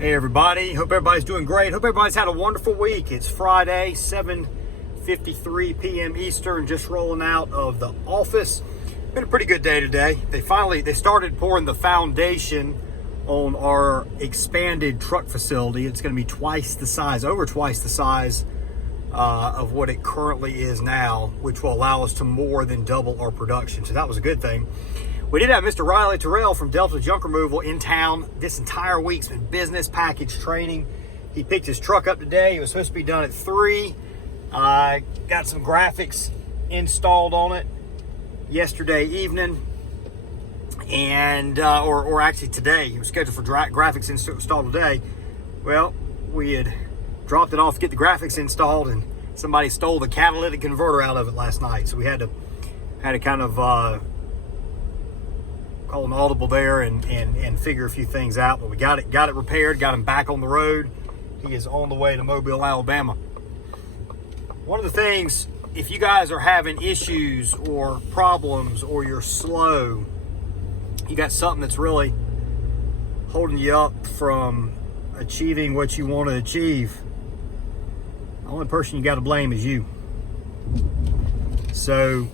Hey everybody, hope everybody's doing great. Hope everybody's had a wonderful week. It's Friday, 7:53 p.m. Eastern, just rolling out of the office. Been a pretty good day today. They started pouring the foundation on our expanded truck facility. It's going to be over twice the size of what it currently is now, which will allow us to more than double our production. So that was a good thing. We did have Mr. Riley Terrell from Delta Junk Removal in town this entire week's been business package training. He picked his truck up today. It was supposed to be done at 3. Got some graphics installed on it yesterday evening, and or actually today. He was scheduled for graphics installed today. Well, we had dropped it off to get the graphics installed, and somebody stole the catalytic converter out of it last night. So we had to kind of call an audible there and figure a few things out, but we got it repaired, got him back on the road. He is on the way to Mobile, Alabama. One of the things, if you guys are having issues or problems or you're slow, you got something that's really holding you up from achieving what you want to achieve, the only person you got to blame is you. So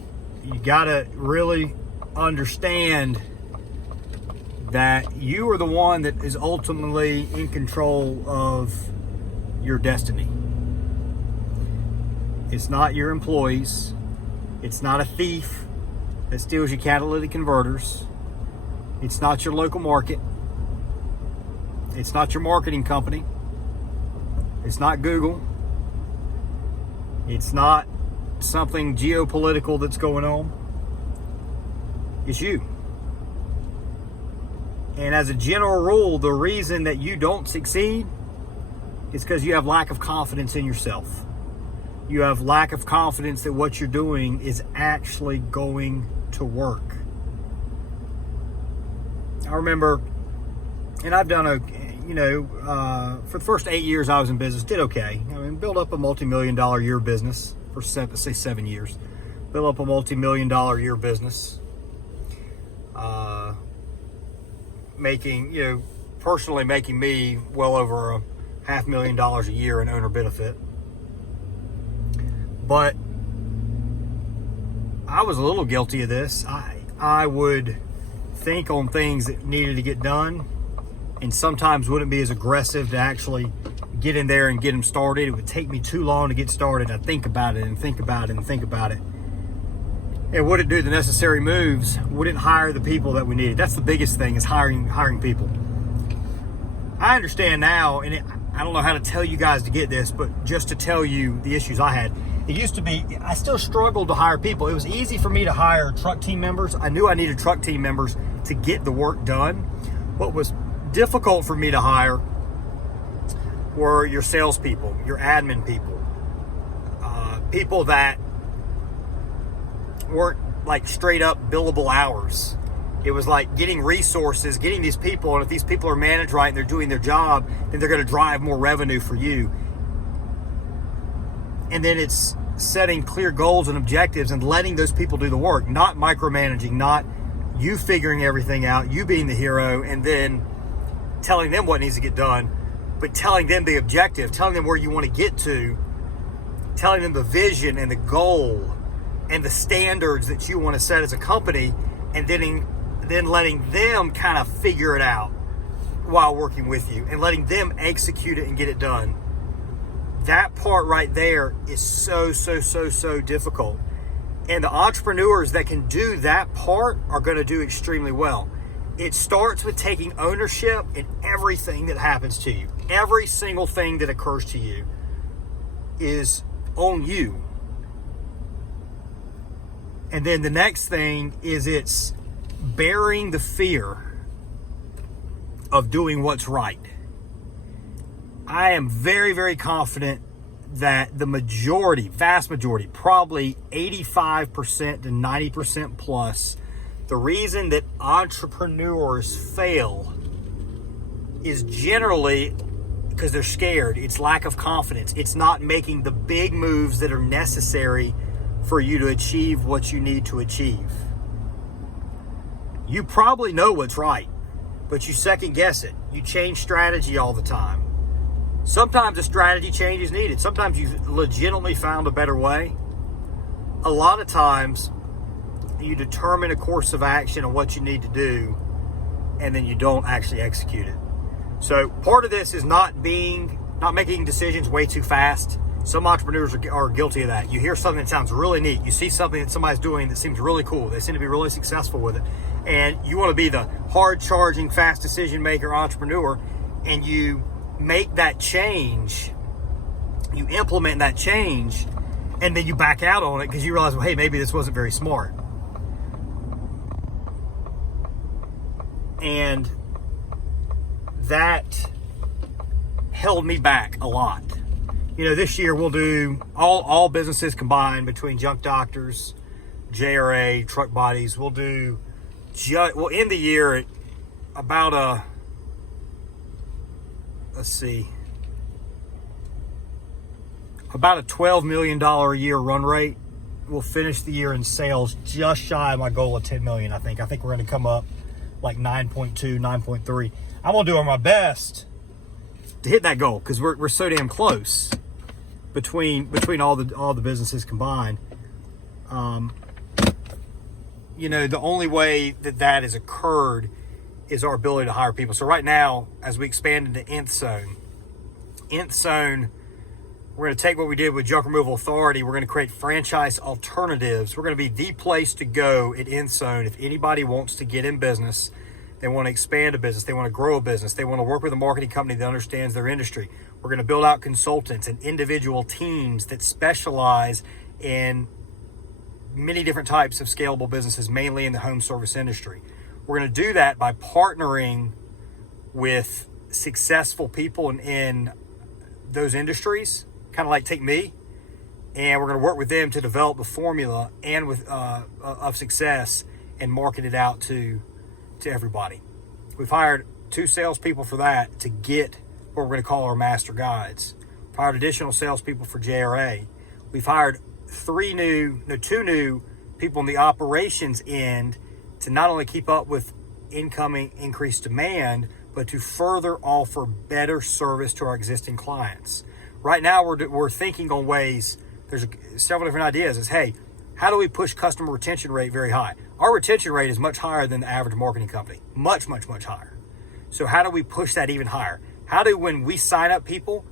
you got to really understand that you are the one that is ultimately in control of your destiny. It's not your employees. It's not a thief that steals your catalytic converters. It's not your local market. It's not your marketing company. It's not Google. It's not something geopolitical that's going on. It's you. And as a general rule, the reason that you don't succeed is because you have lack of confidence in yourself. You have lack of confidence that what you're doing is actually going to work. I remember, and I've done for the first 8 years I was in business, did okay. I mean, built up a multi-million-dollar year business for 7 years. Built up a multi-million-dollar year business. Personally making me well over $500,000 a year in owner benefit. But I was a little guilty of this. I would think on things that needed to get done, and sometimes wouldn't be as aggressive to actually get in there and get them started. It would take me too long to get started. I'd think about it and think about it and think about it. And wouldn't do the necessary moves, wouldn't hire the people that we needed. That's the biggest thing, is hiring people. I understand now, and I don't know how to tell you guys to get this, but just to tell you the issues I had. It used to be, I still struggled to hire people. It was easy for me to hire truck team members. I knew I needed truck team members to get the work done. What was difficult for me to hire were your salespeople, your admin people, people that weren't like straight up billable hours. It was like getting resources, getting these people, and if these people are managed right and they're doing their job, then they're going to drive more revenue for you. And then it's setting clear goals and objectives and letting those people do the work, not micromanaging, not you figuring everything out, you being the hero, and then telling them what needs to get done, but telling them the objective, telling them where you want to get to, telling them the vision and the goal and the standards that you want to set as a company, and then letting them kind of figure it out while working with you and letting them execute it and get it done. That part right there is so difficult. And the entrepreneurs that can do that part are going to do extremely well. It starts with taking ownership in everything that happens to you. Every single thing that occurs to you is on you. And then the next thing is it's bearing the fear of doing what's right. I am very confident that the vast majority, probably 85% to 90% plus, the reason that entrepreneurs fail is generally because they're scared. It's lack of confidence. It's not making the big moves that are necessary for you to achieve what you need to achieve. You probably know what's right. but you second guess it. You change strategy all the time. Sometimes a strategy change is needed. Sometimes you've legitimately found a better way. A lot of times you determine a course of action and what you need to do, and then you don't actually execute it. So part of this is not making decisions way too fast. Some entrepreneurs are guilty of that. You hear something that sounds really neat. You see something that somebody's doing that seems really cool. They seem to be really successful with it. And you want to be the hard-charging, fast decision-maker entrepreneur, and you make that change, you implement that change, and then you back out on it because you realize, well, hey, maybe this wasn't very smart. And that held me back a lot. This year we'll do all businesses combined between Junk Doctors, JRA, Truck Bodies. We'll do, we'll end the year at about about a $12 million a year run rate. We'll finish the year in sales just shy of my goal of 10 million, I think. I think we're going to come up like 9.2, 9.3. I'm going to do my best to hit that goal because we're so damn close between all the businesses combined. The only way that has occurred is our ability to hire people. So right now, as we expand into Nth Zone, we're going to take what we did with Junk Removal Authority. We're going to create franchise alternatives. We're going to be the place to go at Nth Zone if anybody wants to get in business. They want to expand a business. They want to grow a business. They want to work with a marketing company that understands their industry. We're going to build out consultants and individual teams that specialize in many different types of scalable businesses, mainly in the home service industry. We're going to do that by partnering with successful people in those industries, kind of like take me, and we're going to work with them to develop the formula and with of success and market it out to everybody. We've hired 2 salespeople for that to get what we're going to call our master guides. We've hired additional salespeople for JRA. We've hired 2 new people in the operations end to not only keep up with incoming increased demand, but to further offer better service to our existing clients. Right now, we're thinking on ways. There's several different ideas. Is, hey, how do we push customer retention rate very high? Our retention rate is much higher than the average marketing company. Much, much, much higher. So how do we push that even higher? When we sign up people,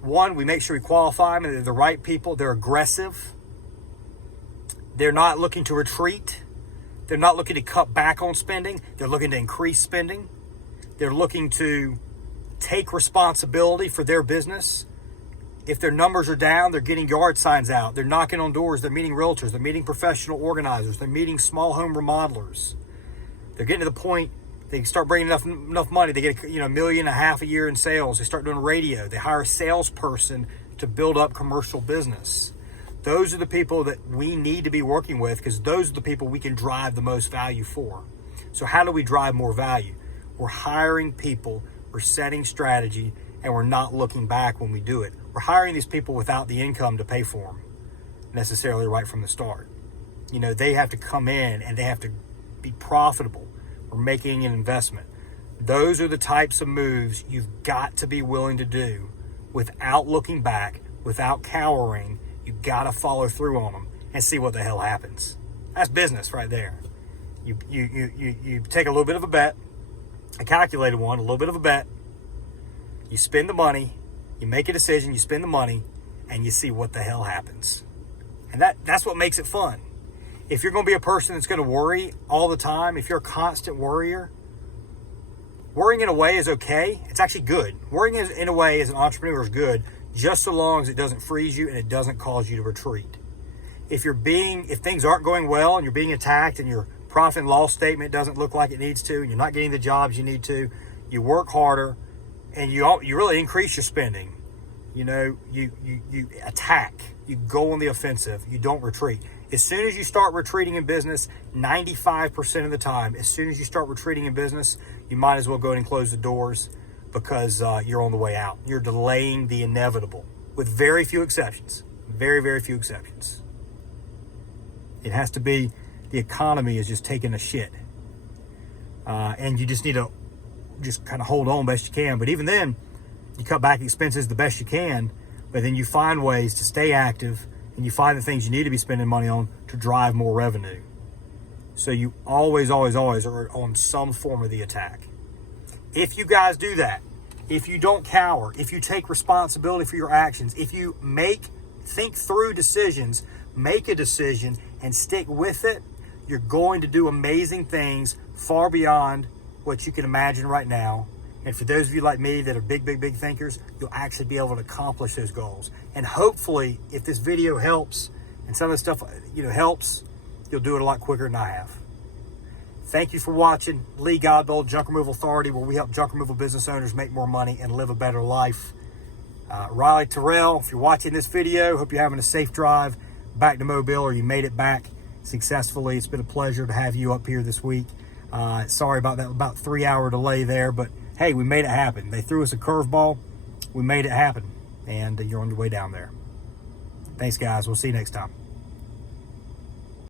one, we make sure we qualify them and they're the right people. They're aggressive. They're not looking to retreat. They're not looking to cut back on spending. They're looking to increase spending. They're looking to take responsibility for their business. If their numbers are down, they're getting yard signs out. They're knocking on doors. They're meeting realtors. They're meeting professional organizers. They're meeting small home remodelers. They're getting to the point they start bringing enough money. They get $1.5 million a year in sales. They start doing radio. They hire a salesperson to build up commercial business. Those are the people that we need to be working with because those are the people we can drive the most value for. So how do we drive more value? We're hiring people. We're setting strategy. And we're not looking back when we do it. We're hiring these people without the income to pay for them necessarily right from the start. They have to come in and they have to be profitable. We're making an investment. Those are the types of moves you've got to be willing to do without looking back, without cowering. You've got to follow through on them and see what the hell happens. That's business right there. You take a little bit of a bet, a calculated one, a little bit of a bet. You spend the money, you make a decision, you spend the money, and you see what the hell happens. And that's what makes it fun. If you're going to be a person that's going to worry all the time, if you're a constant worrier, worrying in a way is okay. It's actually good. Worrying in a way as an entrepreneur is good, just so long as it doesn't freeze you and it doesn't cause you to retreat. If things aren't going well and you're being attacked and your profit and loss statement doesn't look like it needs to, and you're not getting the jobs you need to, you work harder, and you really increase your spending. You attack. You go on the offensive. You don't retreat. As soon as you start retreating in business, 95% of the time, as soon as you start retreating in business, you might as well go in and close the doors because you're on the way out. You're delaying the inevitable with very few exceptions. Very, very few exceptions. It has to be the economy is just taking a shit. And you just need to just kind of hold on best you can. But even then, you cut back expenses the best you can, but then you find ways to stay active, and you find the things you need to be spending money on to drive more revenue. So you always are on some form of the attack. If you guys do that, if you don't cower, if you take responsibility for your actions, if you think through decisions, make a decision and stick with it, you're going to do amazing things far beyond what you can imagine right now. And for those of you like me that are big thinkers, you'll actually be able to accomplish those goals. And hopefully, if this video helps and some of the stuff, helps, you'll do it a lot quicker than I have. Thank you for watching Lee Godbold, Junk Removal Authority, where we help junk removal business owners make more money and live a better life. Riley Terrell, if you're watching this video, hope you're having a safe drive back to Mobile, or you made it back successfully. It's been a pleasure to have you up here this week. Sorry about that, about 3-hour delay there, but hey, we made it happen. They threw us a curveball. We made it happen, and you're on your way down there. Thanks, guys. We'll see you next time.